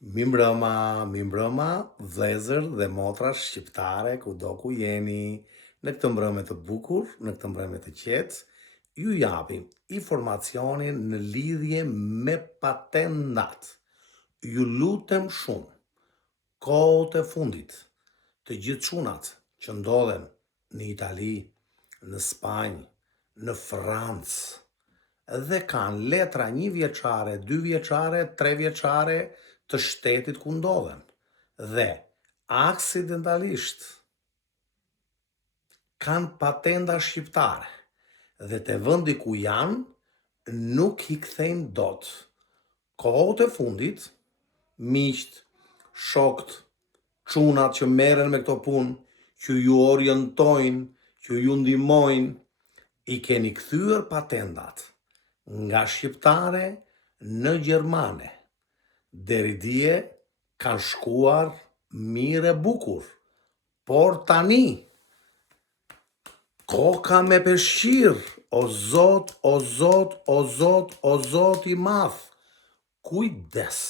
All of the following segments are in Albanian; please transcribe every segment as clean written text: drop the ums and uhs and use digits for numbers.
Mi mbrëma, vëllezër dhe motra shqiptare, kudo ku jeni, në këtë mbrëmje të bukur, në këtë mbrëmje të qetë, ju japim informacionin në lidhje me patentat. Ju lutem shumë, kohët e fundit, të gjithë çunat që ndodhen në Itali, në Spanjë, në Francë, dhe kanë letra 1 vjeçare, 2 vjeçare, 3 vjeçare të shtetit ku ndodhen. Dhe aksidentalisht kanë patenta shqiptare dhe te vendi ku janë nuk i kthejnë dot. Kohët e fundit, miqt, shokt, çunat që merren me këto punë, që ju orientojnë, që ju ndihmojnë, i keni kthyer patentat nga shqiptare në gjermane. Deri dje kanë shkuar mirë e bukur, por tani koka me peshqir, o Zot, o Zot, o Zot, o Zot i madh. Kujdes.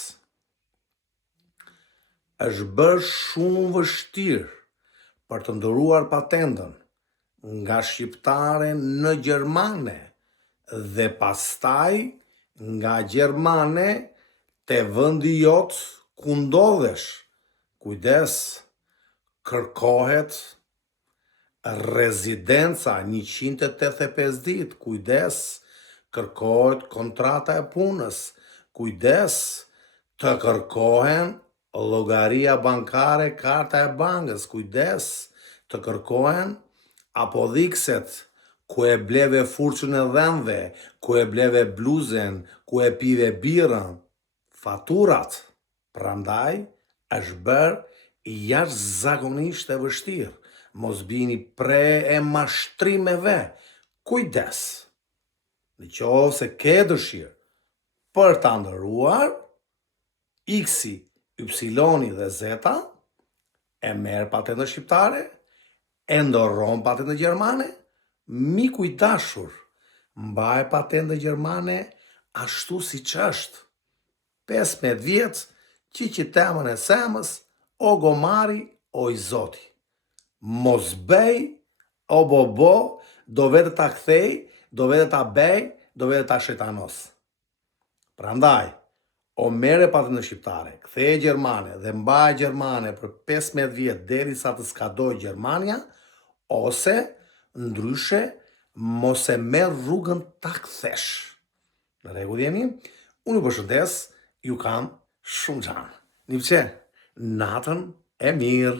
Është bërë shumë vështirë për të ndëruar patentën nga shqiptare në gjermane dhe pastaj nga gjermane te vendi jot ku ndodhesh. Kujdes, kërkohet rezidenca 185 ditë. Kujdes, kërkohet kontrata e punës. Kujdes, të kërkohen llogaria bankare, karta e bankës. Kujdes, të kërkohen apodhikset ku e bleve furçën e dhëmbëve, ku e bleve bluzen, ku e pive birën, faturat. Prandaj është bërë jashtëzakonisht e vështirë. Mos bini pre e mashtrimeve. Kujdes. Në qoftë se ke dëshirë për ta ndëruar, X-i, Y-i dhe Z-a, e merr patentën shqiptare, e ndërron patentën gjermane, miku i dashur, mbaj patentën gjermane ashtu siç është. 15 vjet, qiqitemën e semës, o gomari, o i Zoti. Mos bëj, o bobo, do vete ta kthej, do vete ta bëj, do vete ta shejtanos. Prandaj, o mere patentën shqiptare, ktheje gjermane dhe mbaj gjermane për 15 vjet derisa të skadoj Gjermania, ose ndryshe mos e merr rrugën ta kthesh. Në rregull jeni? Unë ju përshëndes, ju kam shumë xhan. Një pëlqen. Natën e mirë.